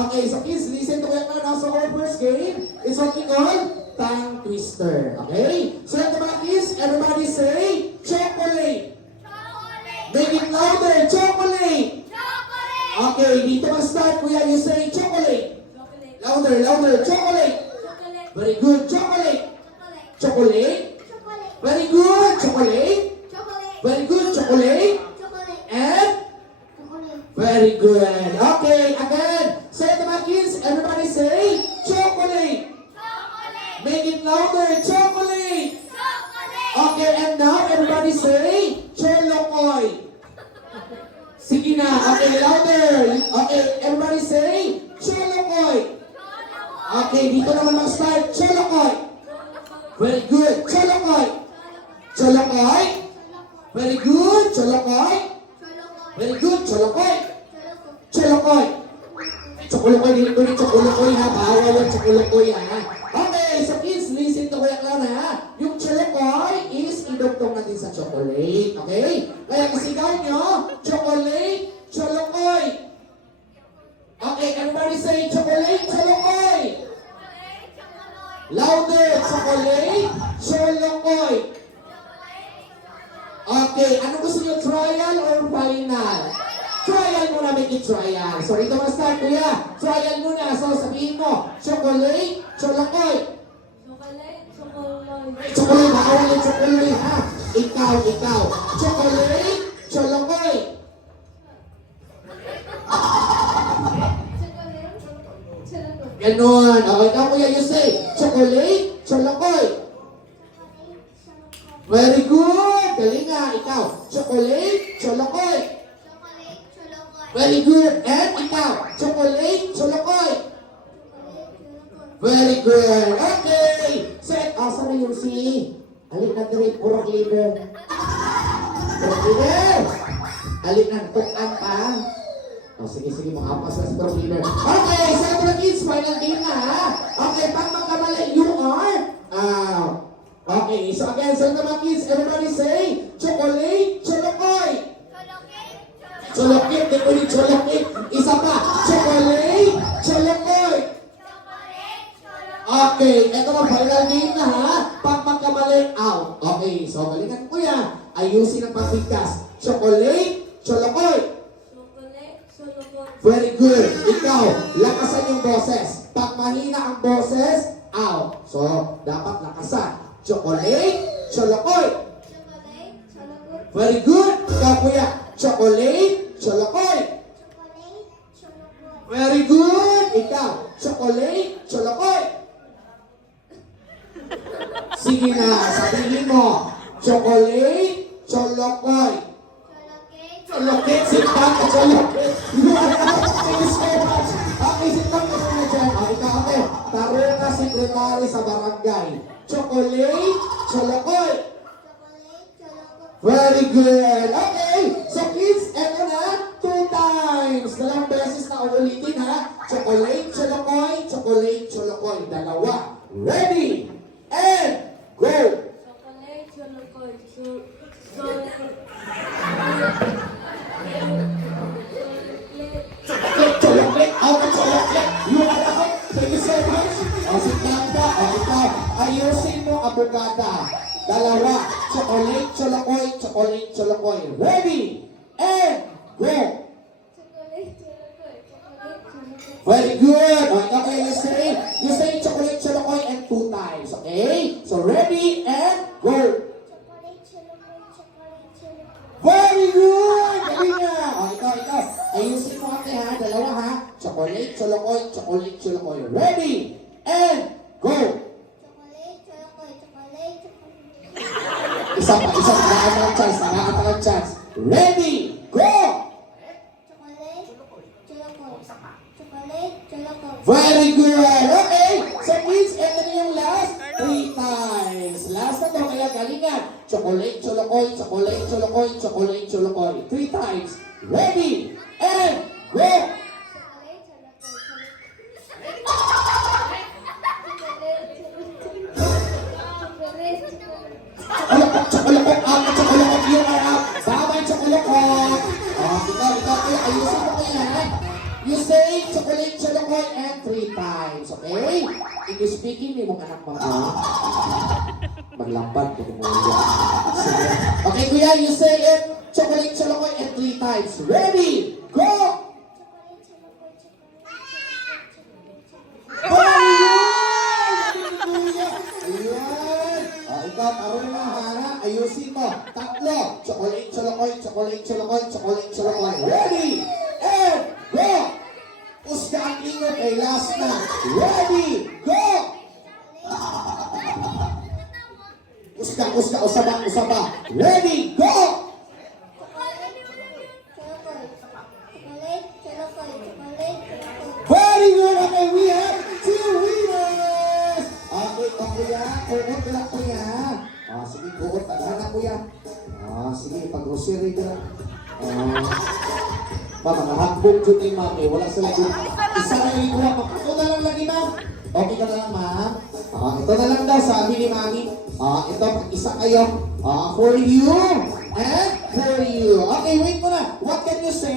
Okay, so kids, listen to Kuya Carl now. So our first game is what we call tongue twister. Okay? So ito mga kids, everybody say chocolate. Make it louder, chocolate. Okay, dito mag-start, Kuya. You say chocolate. Louder, louder, chocolate. Very good, chocolate. Chocolate. Very good, chocolate. Very good, chocolate. And very good. Okay, again. Say to my kids, everybody say chocolate. Make it louder, chocolate. Okay, and now everybody say cholokoy. Sige na. Okay, louder. Okay, everybody say cholokoy. Okay, dito naman mag-start. Cholokoy. Very good. Cholokoy. Cholokoy. Very good. Cholokoy. Very good. Cholokoy. Cholokoy. Chokolokoy. Dili ko rin chokolokoy ha. Bawal yung chokolokoy ha. Okay, so kids, listen to Kuya Clown ha. Yung cholokoy is idugtong natin sa chocolate. Okay? Kaya isigaw nyo, chocolate, cholokoy. Okay, everybody say chocolate, cholokoy. Louder, chocolate, cholokoy. Okay, ano gusto nyo, trial or final? Trial muna, make it trial. So, ito start, Kuya. Trial muna. So, sabihin mo, chocolate, cholokoy. Chocolate, bawal yung chocolate, ha? Ikaw. Chocolate, cholokoy. Ganon. Okay, ikaw, Kuya, you say, chocolate, cholokoy. Very good. Galing nga. Ikaw, chocolate, cholokoy. Very good. And ikaw, chocolate, cholokoy. Very good. Okay. Set. Asa na yung si... Alin na direct purok leader. Purok leader. Alin na tukan pa. Oh, sige, mga apas na si purok leader. Okay. So, mga kids, final game na ha. Okay. Pag magkamali, you are... okay. So, again, so mga kids, everybody say, chocolate, cholokoy. Cholokit, di ko ni cholokit. Isa pa, chocolate, cholokoy. Okay, eto na final game na ha. Pag magkamali, out. Okay, so galingan ko yan. Ayusin ang pagbigkas. Chocolate, cholokoy. Very good. Ikaw, lakasan yung boses. Pag mahina ang boses, out. So, dapat lakasan. Chocolate, cholokoy. Very good. Ikaw, Kuya. Chocolate, cholokoy. Very good. Ikaw, chocolate, cholokoy. Sige na, sabihin mo. Chocolate, cholokoy. Cholokit, sitang ka cholokit. Thank you so much. Okay, sitang ka muna dyan. Ikaw, okay. Taro ka sekretary sa barangay. Chocolate, cholokoy. Very good. Okay. So kids, eto na. 2 times. 2 beses na ulitin ha. Chocolate, cholokoy. Chocolate, cholokoy. 2. Ready? And go. Chocolate, cholokoy. Chocolate. Ako chocolate. You are ako. Thank you so much. O si Tanda. O ikaw. Ayusin mo abogada. 2. Chocolate, cholokoy. Chocolate, cholokoy. Ready? And go. Very good. Okay, you say chocolate, cholokoy and 2 times. Okay? So ready and go. Very good. Galing na. Ikaw. Ayusin mo ate ha. 2 ha. Chocolate, cholokoy, chocolate, cholokoy. Ready and go. Isa pa. Nakakatalang chance. Ready, go! Very good! Okay! So kids, ito na yung last 3 times. Last na to, kaya galingan. Chocolate, cholokoy, chocolate, cholokoy, chocolate, cholokoy. 3 times. Ready, and go! Chocolate, you are up. Bawal chocolate. Ikaw, ayusin mo kaya. You say chocolate, cholokoy. speaking ni mong anak mo. Maglampad ko mo yan. Sige. Okay, kuya, you say it. Chocolate cholokoy and 3 times. Ready? Go! Ayan! Ikaw, karoon na hara. Ayusin mo. 3. Chocolate cholokoy, chocolate cholokoy, chocolate cholokoy. Ready? And go! Usga ang inyo kay last na. Ready? Go! Usaba. Ready? Go! Very good! Okay, we have 2 winners! Okay, kuya. Kuot lang kuya. Sige, kuot. Taghan na kuya. Sige, pag-grocery ka. Mga hotbook dyan ni ma'am. Wala sila dyan. Isa na yung ikuha. Ito na lang lagi, ma'am. Okay ka na lang, ma'am. Ito na lang daw, sabi ni mami. Ito, isa kayo. For you and for you. Okay, wait mo na. What can you say?